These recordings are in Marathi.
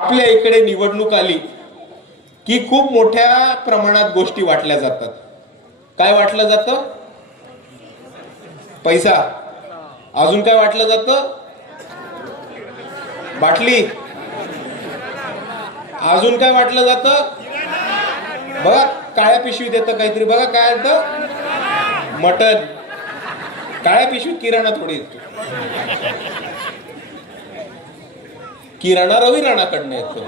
आपल्या इकडे निवडणूक आली की खूप मोठ्या प्रमाणात गोष्टी वाटल्या जातात. काय वाटलं जातं? पैसा. अजून काय वाटलं जातं? बाटली. अजून काय वाटलं जातं? बघा काळ्या पिशवीत येतं काहीतरी. बघा काय येतं? मटन. काळ्या पिशवीत किराणा थोडी येतो. किराणा रवी राणाकडनं येतो.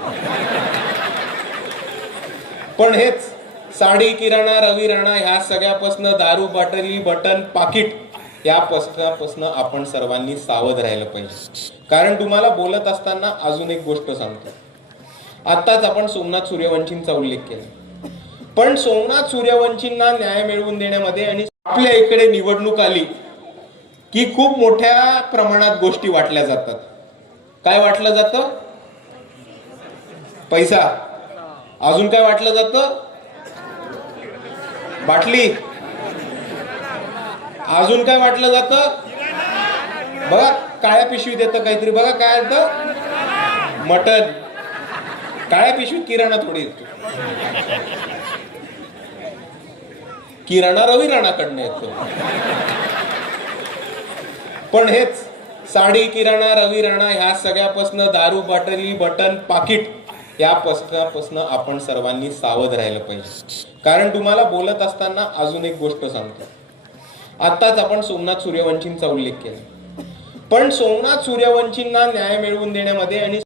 पण हेच साडी, किराणा, रवी राणा ह्या सगळ्यापासनं दारू, बाटली, बटन, पाकिट या पासून आपण सर्वांनी सावध राहिलं पाहिजे. कारण तुम्हाला बोलत असताना अजून एक गोष्ट सांगतो. आताच आपण सोमनाथ सूर्यवंशींचा उल्लेख केला. पण सोमनाथ सूर्यवंशींना न्याय मिळवून देण्यामध्ये आणि आपल्या इकडे निवडणूक आली की खूप मोठ्या प्रमाणात गोष्टी वाटल्या जातात. काय वाटलं जातं? पैसा. अजून काय वाटलं जातं? बाटली. अजून काय वाटलं जातं? बघा काळ्या पिशवीत येतं काहीतरी. बघा काय येतं? मटन. काळ्या पिशवीत किराणा थोडी येतो. किराणा रवी राणाकडनं येतो. पण हेच साडी, किराणा, रवी राणा ह्या सगळ्यापासनं दारू, बाटली, बटन, पाकिट या पासून आपण सर्वांनी सावध राहिलं पाहिजे. कारण तुम्हाला बोलत असताना अजून एक गोष्ट सांगतो. आताच आपण सोमनाथ सूर्यवंशींचा उल्लेख केला. पण सोमनाथ सूर्यवंशींना न्याय मिळवून देण्यामध्ये आणि